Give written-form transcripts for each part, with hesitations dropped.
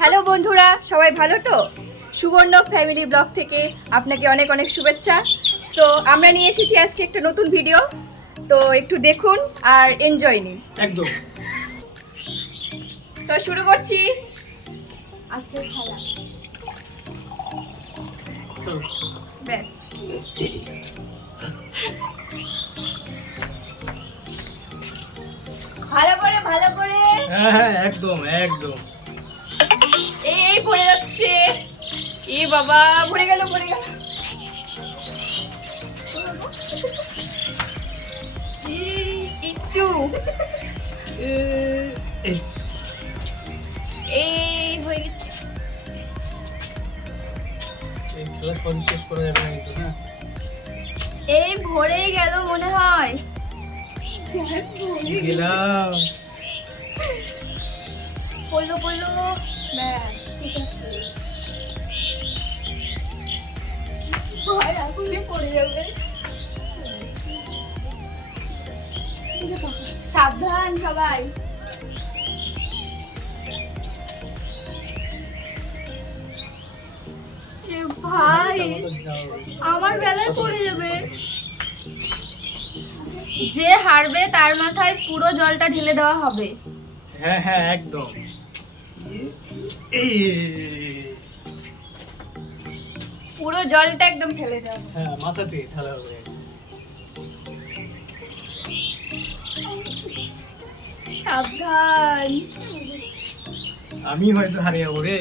Hello বন্ধুরা, সবাই ভালো তো? সুবর্ণ ফ্যামিলি ব্লগ থেকে আপনাকে অনেক অনেক শুভেচ্ছা। সো আমরা নিয়ে এসেছি আজকে একটা নতুন ভিডিও, তো একটু দেখুন আর এনজয় নিন। একদম। তো শুরু করছি আজকের খেলা। ব্যাস, ভালো করে ভালো করে। হ্যাঁ একদম একদম। এই পড়ে যাচ্ছে। এ বাবা, পড়ে গেল পড়ে গেল। একটু এই হয়ে গেছে। খেলা সহজে শেষ করা যাবে না কিন্তু না। এই ভরেই গেল মনে হয়। গেলাম। পড়লো পড়লো, ব্যাস ঠিক আছে। ভয় এখনই পড়ে যাবে। সাবধান সবাই। এ ভাই, আমার বেলায় পড়ে যাবে। যে হারবে তার মাথায় পুরো জলটা ঢেলে দেওয়া হবে। হ্যাঁ হ্যাঁ একদম। পুরো জলটা একদম ফেলে দেওয়া হবে। হ্যাঁ মাথাতে ঢালা হবে। সাবধান। আমি হয়তো হারিয়ে যাবো রে।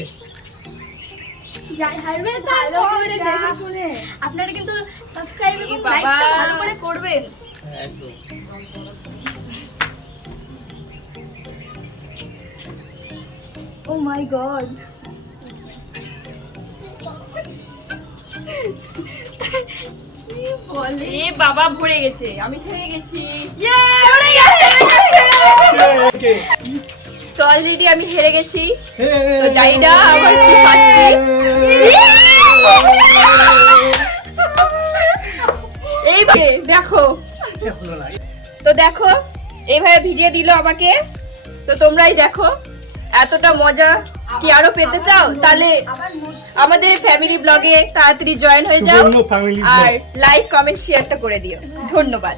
যাই হারবে তার করে দেখে শুনে। আপনারা কিন্তু সাবস্ক্রাইব এবং লাইকটা ভালো করে করবেন। হ্যাঁ, একদম। ও মাই গড। বলে এ বাবা ভরে গেছে, আমি হেরে গেছি। ভরে গেছে। তো অলরেডি আমি হেরে গেছি। তো যাই না, আমার কি শাস্তি। এইভাবে দেখো, তো দেখো এইভাবে ভিজিয়ে দিল আমাকে। তো তোমরাই দেখো, এতটা মজা কি আরো পেতে চাও? তাহলে আমাদের ফ্যামিলি ব্লগে তাড়াতাড়ি জয়েন হয়ে যাও সুবর্ণ family blog। আর লাইক কমেন্ট শেয়ারটা করে দিও। ধন্যবাদ।